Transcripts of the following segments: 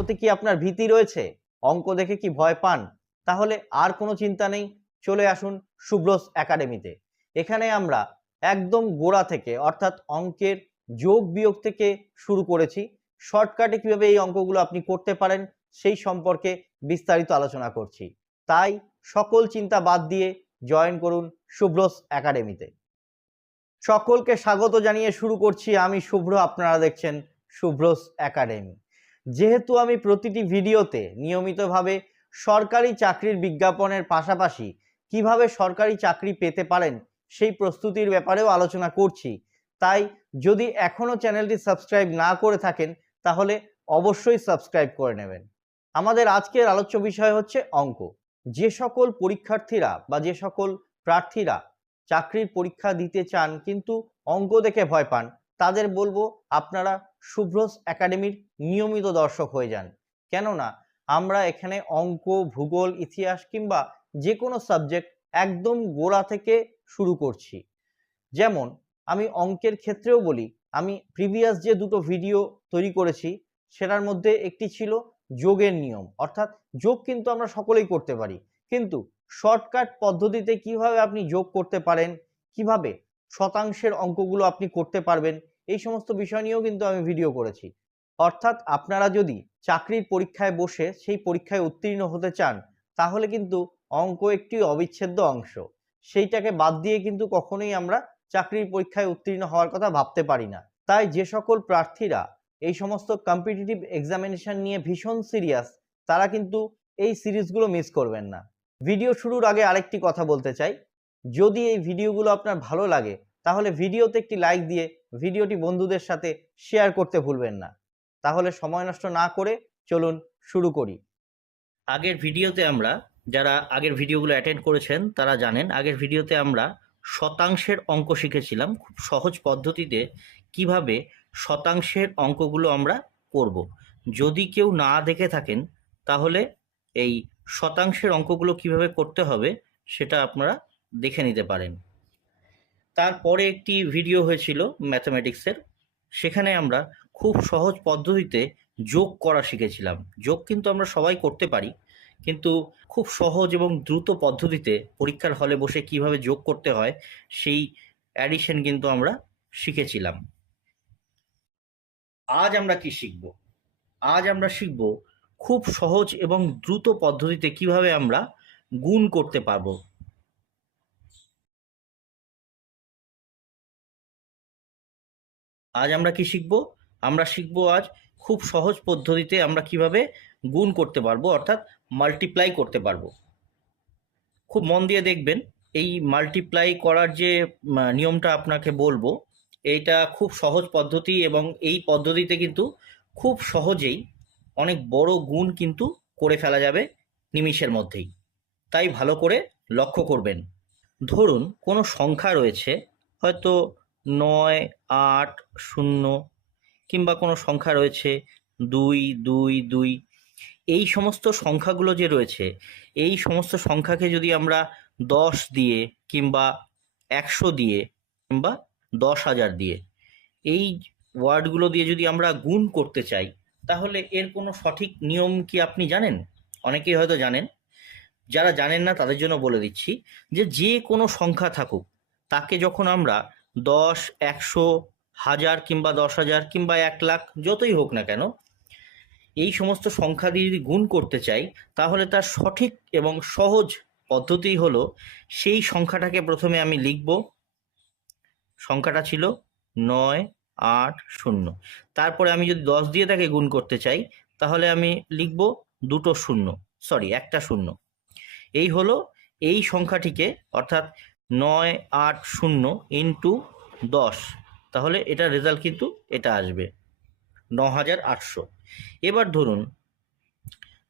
প্রতি কি আপনার ভীতি রয়েছে? অঙ্ক দেখে কি ভয় পান? তাহলে আর কোনো চিন্তা নেই। চলে আসুন শুভ্রস একাডেমিতে। এখানে আমরা একদম গোড়া থেকে, অর্থাৎ অঙ্কের যোগ বিয়োগ থেকে শুরু করেছি। শর্টকাটে কীভাবে এই অঙ্কগুলো আপনি করতে পারেন, সেই সম্পর্কে বিস্তারিত আলোচনা করছি। তাই সকল চিন্তা বাদ দিয়ে জয়েন করুন শুভ্রস একাডেমিতে। সকলকে স্বাগত জানিয়ে শুরু করছি আমি শুভ্র আপনারা দেখছেন শুভ্রস একাডেমি। যেহেতু আমি প্রতিটি ভিডিওতে নিয়মিতভাবে সরকারি চাকরির বিজ্ঞাপনের পাশাপাশি কীভাবে সরকারি চাকরি পেতে পারেন সেই প্রস্তুতির ব্যাপারেও আলোচনা করছি। তাই যদি এখনও চ্যানেলটি সাবস্ক্রাইব না করে থাকেন, তাহলে অবশ্যই সাবস্ক্রাইব করে নেবেন। আমাদের আজকের আলোচ্য বিষয় হচ্ছে অঙ্ক। যে সকল পরীক্ষার্থীরা বা যে সকল প্রার্থীরা চাকরির পরীক্ষা দিতে চান, কিন্তু অঙ্ক দেখে ভয় পান তাদের বলব আপনারা শুভ্রস একাডেমির নিয়মিত দর্শক হয়ে যান। কেননা আমরা এখানে অঙ্ক, ভূগোল, ইতিহাস কিংবা যে কোনো সাবজেক্ট একদম গোড়া থেকে শুরু করছি। যেমন আমি অঙ্কের ক্ষেত্রেও বলি, আমি প্রিভিয়াস যে দুটো ভিডিও তৈরি করেছি, সেটার মধ্যে একটি ছিল যোগের নিয়ম। অর্থাৎ যোগ কিন্তু আমরা সকলেই করতে পারি। কিন্তু শর্টকাট পদ্ধতিতে কীভাবে আপনি যোগ করতে পারেন, কীভাবে শতাংশের অঙ্কগুলো আপনি করতে পারবেন। এই সমস্ত বিষয় নিয়েও কিন্তু আমি ভিডিও করেছি। অর্থাৎ আপনারা যদি চাকরির পরীক্ষায় বসে সেই পরীক্ষায় উত্তীর্ণ হতে চান, তাহলে কিন্তু অঙ্ক একটি অবিচ্ছেদ্য অংশ। সেইটাকে বাদ দিয়ে কিন্তু কখনোই আমরা চাকরির পরীক্ষায় উত্তীর্ণ হওয়ার কথা ভাবতে পারি না। তাই যে সকল প্রার্থীরা এই সমস্ত কম্পিটিটিভ এক্সামিনেশন নিয়ে ভীষণ সিরিয়াস তারা কিন্তু এই সিরিজগুলো মিস করবেন না। ভিডিও শুরুর আগে আরেকটি কথা বলতে চাই। যদি এই ভিডিওগুলো আপনার ভালো লাগে, তাহলে ভিডিওতে একটি লাইক দিয়ে ভিডিওটি বন্ধুদের সাথে শেয়ার করতে ভুলবেন না। তাহলে সময় নষ্ট না করে চলুন শুরু করি। আগের ভিডিওতে আমরা যারা আগের ভিডিওগুলো অ্যাটেন্ড করেছেন, তারা জানেন আগের ভিডিওতে আমরা শতাংশের অঙ্ক শিখেছিলাম, খুব সহজ পদ্ধতিতে কীভাবে শতাংশের অঙ্কগুলো আমরা করব। যদি কেউ না দেখে থাকেন, তাহলে এই শতাংশের অঙ্কগুলো কীভাবে করতে হবে, সেটা আপনারা দেখে নিতে পারেন। তারপরে একটি ভিডিও হয়েছিল ম্যাথামেটিক্সের সেখানে আমরা খুব সহজ পদ্ধতিতে যোগ করা শিখেছিলাম। যোগ কিন্তু আমরা সবাই করতে পারি, কিন্তু খুব সহজ এবং দ্রুত পদ্ধতিতে পরীক্ষার হলে বসে কীভাবে যোগ করতে হয়, সেই অ্যাডিশন কিন্তু আমরা শিখেছিলাম। আজ আমরা কি শিখব? আজ আমরা শিখব খুব সহজ এবং দ্রুত পদ্ধতিতে কীভাবে আমরা গুণ করতে পারব। আজ আমরা কি শিখব? আমরা শিখব আজ খুব সহজ পদ্ধতিতে আমরা কীভাবে গুণ করতে পারব, অর্থাৎ মাল্টিপ্লাই করতে পারব। খুব মন দিয়ে দেখবেন, এই মাল্টিপ্লাই করার যে নিয়মটা আপনাকে বলব, এইটা খুব সহজ পদ্ধতি এবং এই পদ্ধতিতে কিন্তু খুব সহজেই অনেক বড় গুণ কিন্তু করে ফেলা যাবে নিমিষের মধ্যেই। তাই ভালো করে লক্ষ্য করবেন। ধরুন কোনো সংখ্যা রয়েছে, হয়তো নয়, আট, শূন্য কিংবা কোনো সংখ্যা রয়েছে দুই দুই দুই। এই সমস্ত সংখ্যাগুলো যে রয়েছে, এই সমস্ত সংখ্যাকে যদি আমরা দশ দিয়ে কিংবা একশো দিয়ে কিংবা দশ হাজার দিয়ে এই ওয়ার্ডগুলো দিয়ে যদি আমরা গুণ করতে চাই, তাহলে এর কোনো সঠিক নিয়ম কি আপনি জানেন? অনেকেই হয়তো জানেন। যারা জানেন না, তাদের জন্য বলে দিচ্ছি যে যে কোনো সংখ্যা থাকুক, তাকে যখন আমরা দশ, একশো, হাজার কিংবা দশ হাজার কিংবা এক লাখ, যতই হোক না কেন, এই সমস্ত সংখ্যা দিয়ে যদি গুণ করতে চাই, তাহলে তার সঠিক এবং সহজ পদ্ধতি হলো, সেই সংখ্যাটাকে প্রথমে আমি লিখব। সংখ্যাটা ছিল নয়, আট, শূন্য। তারপরে আমি যদি দশ দিয়ে তাকে গুণ করতে চাই, তাহলে আমি লিখব দুটো শূন্য সরি একটা শূন্য। এই হলো এই সংখ্যাটিকে, অর্থাৎ নয় আট শূন্য ইন্টু দশ। তাহলে এটা রেজাল্ট কিন্তু এটা আসবে। ন হাজার আটশো। এবার ধরুন,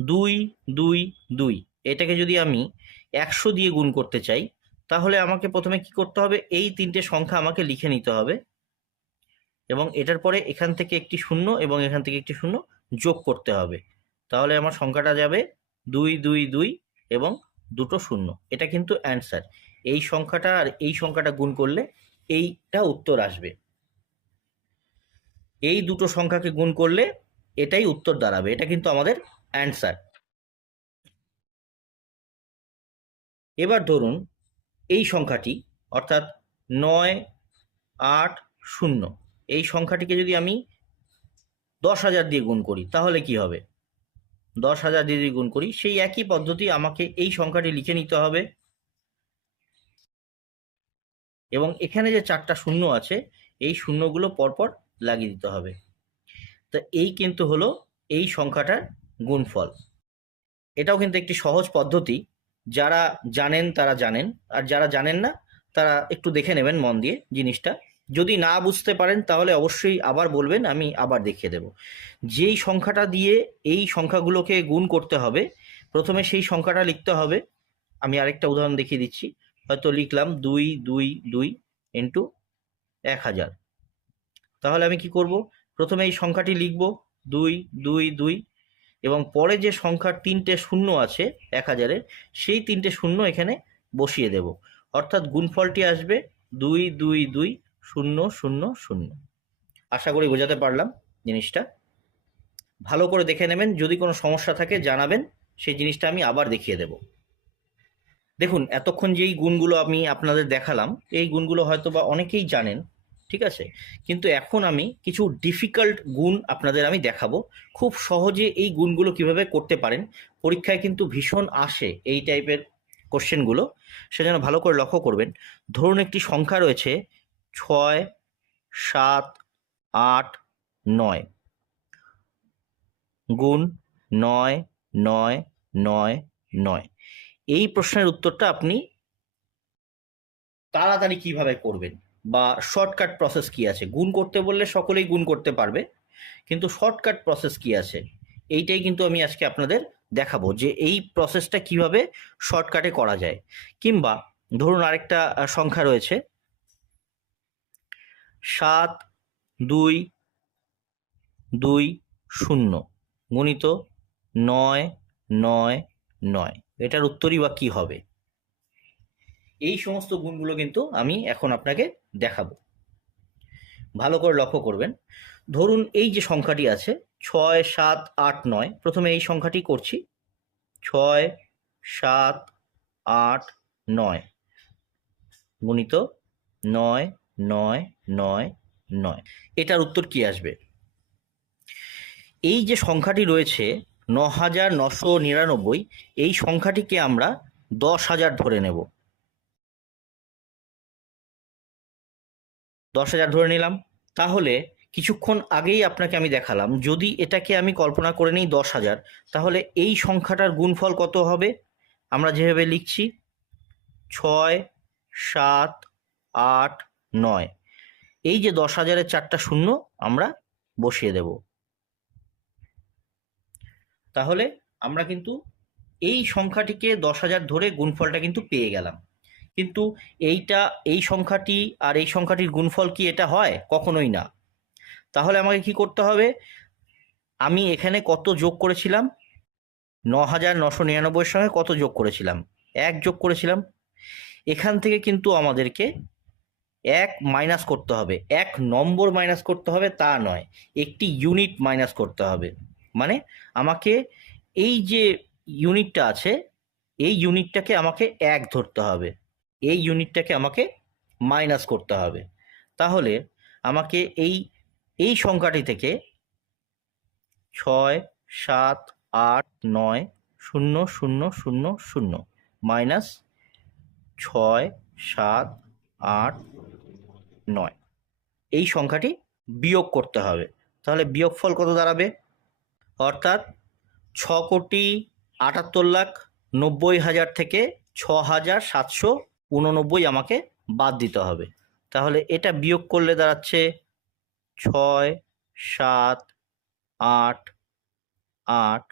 দুই দুই দুই। এটাকে যদি আমি একশো দিয়ে গুণ করতে চাই, তাহলে আমাকে প্রথমে কি করতে হবে? এই তিনটে সংখ্যা আমাকে লিখে নিতে হবে। এবং এটার পরে এখান থেকে একটি শূন্য এবং এখান থেকে একটি শূন্য যোগ করতে হবে। তাহলে আমার সংখ্যাটা যাবে দুই দুই দুই এবং দুটো শূন্য। এটা কিন্তু অ্যান্সার এই সংখ্যাটা আর এই সংখ্যাটা গুণ করলে এইটা উত্তর আসবে। এই দুটো সংখ্যাকে গুণ করলে এটাই উত্তর দাঁড়াবে। এটা কিন্তু আমাদের অ্যান্সার এবার ধরুন এই সংখ্যাটি, অর্থাৎ নয়, আট, শূন্য, এই সংখ্যাটিকে যদি আমি দশ হাজার দিয়ে গুণ করি, তাহলে কি হবে? দশ হাজার দিয়ে যদি গুণ করি, সেই একই পদ্ধতি আমাকে এই সংখ্যাটি লিখে নিতে হবে। এবং এখানে যে চারটা শূন্য আছে, এই শূন্যগুলো পরপর লাগিয়ে দিতে হবে। তো এই কিন্তু হলো এই সংখ্যাটার গুণফল। এটাও কিন্তু একটি সহজ পদ্ধতি। যারা জানেন তারা জানেন, আর যারা জানেন না, তারা একটু দেখে নেবেন মন দিয়ে জিনিসটা। যদি না বুঝতে পারেন, তাহলে অবশ্যই আবার বলবেন, আমি আবার দেখিয়ে দেব। যেই সংখ্যাটা দিয়ে এই সংখ্যাগুলোকে গুণ করতে হবে, প্রথমে সেই সংখ্যাটা লিখতে হবে। আমি আরেকটা উদাহরণ দেখিয়ে দিচ্ছি। হয়তো লিখলাম দুই দুই দুই ইন্টু এক হাজার। তাহলে আমি কি করব? প্রথমে এই সংখ্যাটি লিখব, দুই দুই দুই, এবং পরে যে সংখ্যার তিনটে শূন্য আছে এক হাজারের, সেই তিনটে শূন্য এখানে বসিয়ে দেব। অর্থাৎ গুণফলটি আসবে দুই দুই দুই, শূন্য শূন্য শূন্য। আশা করি বোঝাতে পারলাম জিনিসটা। ভালো করে দেখে নেবেন, যদি কোনো সমস্যা থাকে জানাবেন, সেই জিনিসটা আমি আবার দেখিয়ে দেব। দেখুন, এতক্ষণ যেই গুণগুলো আমি আপনাদের দেখালাম, এই গুণগুলো হয়তো বা অনেকেই জানেন, ঠিক আছে? কিন্তু এখন আমি কিছু ডিফিকাল্ট গুণ আপনাদের আমি দেখাবো। খুব সহজে এই গুণগুলো কীভাবে করতে পারেন, পরীক্ষায় কিন্তু ভীষণ আসে এই টাইপের কোশ্চেনগুলো সেজন্য ভালো করে লক্ষ্য করবেন। ধরুন একটি সংখ্যা রয়েছে ছয়, সাত, আট, নয়। গুণ নয় নয় নয় নয়। এই প্রশ্নের উত্তরটা আপনি তাড়াতাড়ি কীভাবে করবেন বা শর্টকাট প্রসেস কি আছে? গুণ করতে বললে সকলেই গুণ করতে পারবে, কিন্তু শর্টকাট প্রসেস কি আছে? এইটাই কিন্তু আমি আজকে আপনাদের দেখাবো যে এই প্রসেসটা কীভাবে শর্টকাটে করা যায়। কিংবা ধরুন আরেকটা সংখ্যা রয়েছে। সাত, দুই দুই, শূন্য গুণিত নয় নয় নয়। এটার উত্তরই বা কি হবে? এই সমস্ত গুণগুলো কিন্তু আমি এখন আপনাকে দেখাবো। ভালো করে লক্ষ্য করবেন। ধরুন এই যে সংখ্যাটি আছে, ছয়, সাত, আট, নয়। প্রথমে এই সংখ্যাটি করছি। ছয়, সাত, আট, নয়। গুণিত নয় নয় নয় নয়। এটার উত্তর কি আসবে? এই যে সংখ্যাটি রয়েছে ন হাজার নশো নিরানব্বই, এই সংখ্যাটিকে আমরা দশ হাজার ধরে নেব। দশ হাজার ধরে নিলাম। তাহলে কিছুক্ষণ আগেই আপনাকে আমি দেখালাম। যদি এটাকে আমি কল্পনা করে নিই দশ হাজার তাহলে এই সংখ্যাটার গুণফল কত হবে? আমরা যেভাবে লিখছি, ছয়, সাত, আট, নয়। এই যে দশ হাজারের চারটা শূন্য আমরা বসিয়ে দেব। তাহলে আমরা কিন্তু এই সংখ্যাটিকে দশ হাজার ধরে গুণফলটা কিন্তু পেয়ে গেলাম। কিন্তু এইটা, এই সংখ্যাটি আর এই সংখ্যাটির গুণফল কি এটা হয়? কখনোই না। তাহলে আমাকে কি করতে হবে? আমি এখানে কত যোগ করেছিলাম? ন হাজার নশো নিরানব্বইয়ের সঙ্গে কত যোগ করেছিলাম? এক যোগ করেছিলাম। এখান থেকে কিন্তু আমাদেরকে এক মাইনাস করতে হবে। এক নম্বর মাইনাস করতে হবে তা নয়, একটি ইউনিট মাইনাস করতে হবে। মানে আমাকে এই যে ইউনিটটা আছে, এই ইউনিটটাকে আমাকে এক ধরতে হবে। এই ইউনিটটাকে আমাকে মাইনাস করতে হবে। তাহলে আমাকে এই এই সংখ্যাটি থেকে ছয়, সাত, আট, নয়, শূন্য শূন্য শূন্য শূন্য মাইনাস ছয়, সাত, আট, নয়। এই সংখ্যাটি বিয়োগ করতে হবে। তাহলে বিয়োগফল কত দাঁড়াবে? অর্থাৎ ছ কোটি আটাত্তর লাখ নব্বই হাজার থেকে ছ হাজার সাতশো উননব্বই আমাকে বাদ দিতে হবে। তাহলে এটা বিয়োগ করলে দাঁড়াচ্ছে ছয়, সাত, আট আট,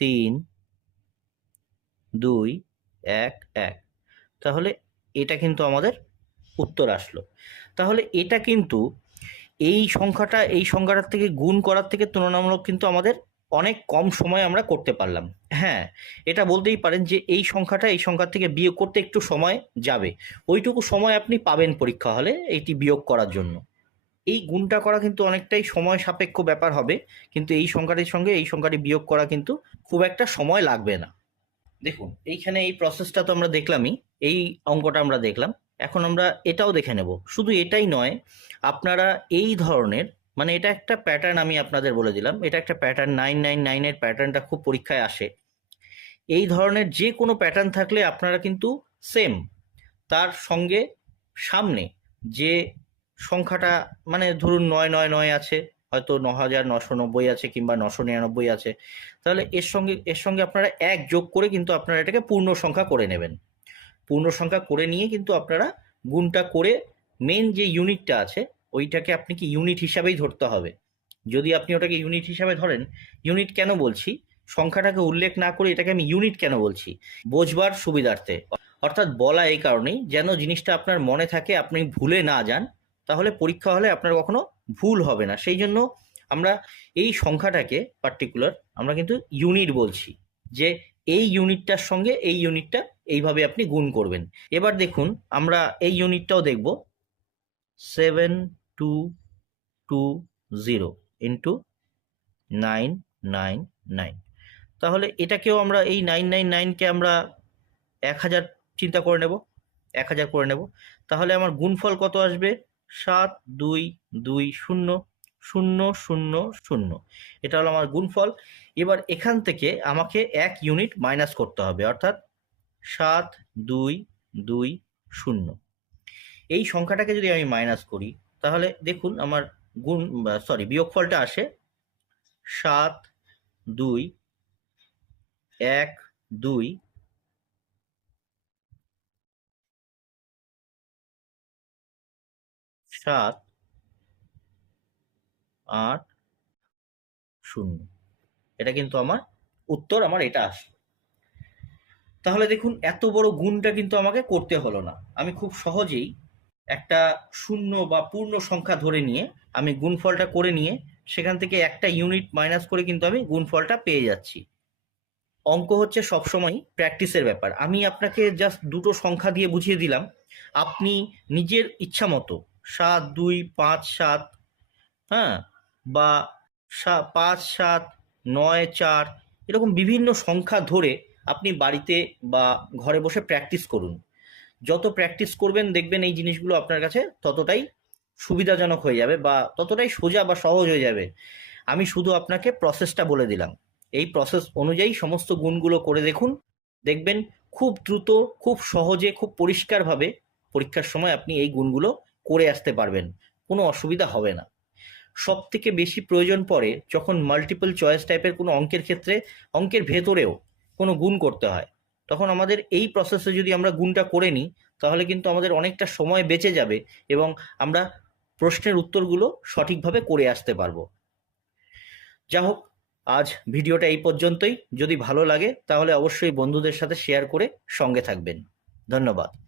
তিন, দুই, এক এক। তাহলে এটা কিন্তু আমাদের উত্তর আসলো। তাহলে এটা কিন্তু এই সংখ্যাটা, এই সংখ্যাটার থেকে গুণ করার থেকে তুলনামূলক কিন্তু আমাদের অনেক কম সময় আমরা করতে পারলাম। হ্যাঁ এটা বলতেই পারেন যে এই সংখ্যাটা, এই সংখ্যার থেকে বিয়োগ করতে একটু সময় যাবে। ওইটুকু সময় আপনি পাবেন পরীক্ষা হলে এইটি বিয়োগ করার জন্য। এই গুণটা করা কিন্তু অনেকটাই সময় সাপেক্ষ ব্যাপার হবে, কিন্তু এই সংখ্যাটির সঙ্গে এই সংখ্যাটি বিয়োগ করা কিন্তু খুব একটা সময় লাগবে না। দেখুন, এইখানে এই প্রসেসটা তো আমরা দেখলামই, এই অঙ্কটা আমরা দেখলাম। এখন আমরা এটাও দেখে নেব। শুধু এটাই নয়, আপনারা এই ধরনের মানে এটা একটা প্যাটার্ন আমি আপনাদের বলে দিলাম, এটা একটা প্যাটার্ন নাইন নাইন নাইনের প্যাটার্নটা খুব পরীক্ষায় আসে। এই ধরনের যে কোনো প্যাটার্ন থাকলে আপনারা কিন্তু সেম তার সঙ্গে সামনে যে সংখ্যাটা মানে ধরুন নয় নয় নয় আছে, হয়তো ন হাজার নশো নব্বই আছে কিংবা নশো নিরানব্বই আছে, তাহলে এর সঙ্গে এর সঙ্গে আপনারা এক যোগ করে কিন্তু আপনারা এটাকে পূর্ণ সংখ্যা করে নেবেন। পূর্ণ সংখ্যা করে নিয়ে কিন্তু আপনারা গুণটা করে মেন যে ইউনিটটা আছে, ওইটাকে আপনি কি ইউনিট হিসাবেই ধরতে হবে। যদি আপনি ওটাকে ইউনিট হিসাবে ধরেন ইউনিট কেন বলছি? সংখ্যাটাকে উল্লেখ না করে এটাকে আমি ইউনিট কেন বলছি? বোঝবার সুবিধার্থে। অর্থাৎ বলা এই কারণেই যেন জিনিসটা আপনার মনে থাকে, আপনি ভুলে না যান, তাহলে পরীক্ষা হলে আপনার কখনো ভুল হবে না। সেই জন্য আমরা এই সংখ্যাটাকে পার্টিকুলার আমরা কিন্তু ইউনিট বলছি। যে এই ইউনিটটার সঙ্গে এই ইউনিটটা এইভাবে আপনি গুণ করবেন। এবার দেখুন, আমরা এই ইউনিটটাও দেখব। Seven two two zero into nine nine nine তাহলে এটাকেও আমরা এই নাইন নাইন নাইনকে আমরা এক হাজার চিন্তা করে নেব, এক হাজার করে নেব। তাহলে আমার গুণফল কত আসবে? সাত দুই দুই শূন্য শূন্য শূন্য শূন্য। এটা হলো আমার গুণফল। এবার এখান থেকে আমাকে এক ইউনিট মাইনাস করতে হবে, অর্থাৎ সাত, দুই দুই, শূন্য। এই সংখ্যাটাকে যদি আমি মাইনাস করি, তাহলে দেখুন আমার গুণ সরি বিয়োগফলটা আসে সাত, দুই, এক, দুই, সাত আট শূন্য। এটা কিন্তু আমার উত্তর, আমার এটা আসে তাহলে দেখুন, এত বড় গুণটা কিন্তু আমাকে করতে হলো না। আমি খুব সহজেই একটা শূন্য বা পূর্ণ সংখ্যা ধরে নিয়ে আমি গুণফলটা করে নিয়ে সেখান থেকে একটা ইউনিট মাইনাস করে কিন্তু আমি গুণফলটা পেয়ে যাচ্ছি। অঙ্ক হচ্ছে সবসময় প্র্যাকটিসের ব্যাপার। আমি আপনাকে জাস্ট দুটো সংখ্যা দিয়ে বুঝিয়ে দিলাম। আপনি নিজের ইচ্ছা মতো সাত, দুই, পাঁচ, সাত হ্যাঁ বা পাঁচ, সাত, নয়, চার এরকম বিভিন্ন সংখ্যা ধরে আপনি বাড়িতে বা ঘরে বসে প্র্যাকটিস করুন। যত প্র্যাকটিস করবেন, দেখবেন এই জিনিসগুলো আপনার কাছে ততটাই সুবিধাজনক হয়ে যাবে বা ততটাই সোজা বা সহজ হয়ে যাবে। আমি শুধু আপনাকে প্রসেসটা বলে দিলাম। এই প্রসেস অনুযায়ী সমস্ত গুণগুলো করে দেখুন। দেখবেন খুব দ্রুত, খুব সহজে, খুব পরিষ্কারভাবে পরীক্ষার সময় আপনি এই গুণগুলো করে আসতে পারবেন। কোনো অসুবিধা হবে না। সব থেকে বেশি প্রয়োজন পড়ে যখন মাল্টিপল চয়েস টাইপের কোনো অঙ্কের ক্ষেত্রে অঙ্কের ভেতরেও কোনো গুণ করতে হয়। তখন আমাদের এই প্রসেসে যদি আমরা গুণটা করে নিই, তাহলে কিন্তু আমাদের অনেকটা সময় বেঁচে যাবে এবং আমরা প্রশ্নের উত্তরগুলো সঠিকভাবে করে আসতে পারব। যা হোক আজ ভিডিওটা এই পর্যন্তই। যদি ভালো লাগে, তাহলে অবশ্যই বন্ধুদের সাথে শেয়ার করে সঙ্গে থাকবেন। ধন্যবাদ।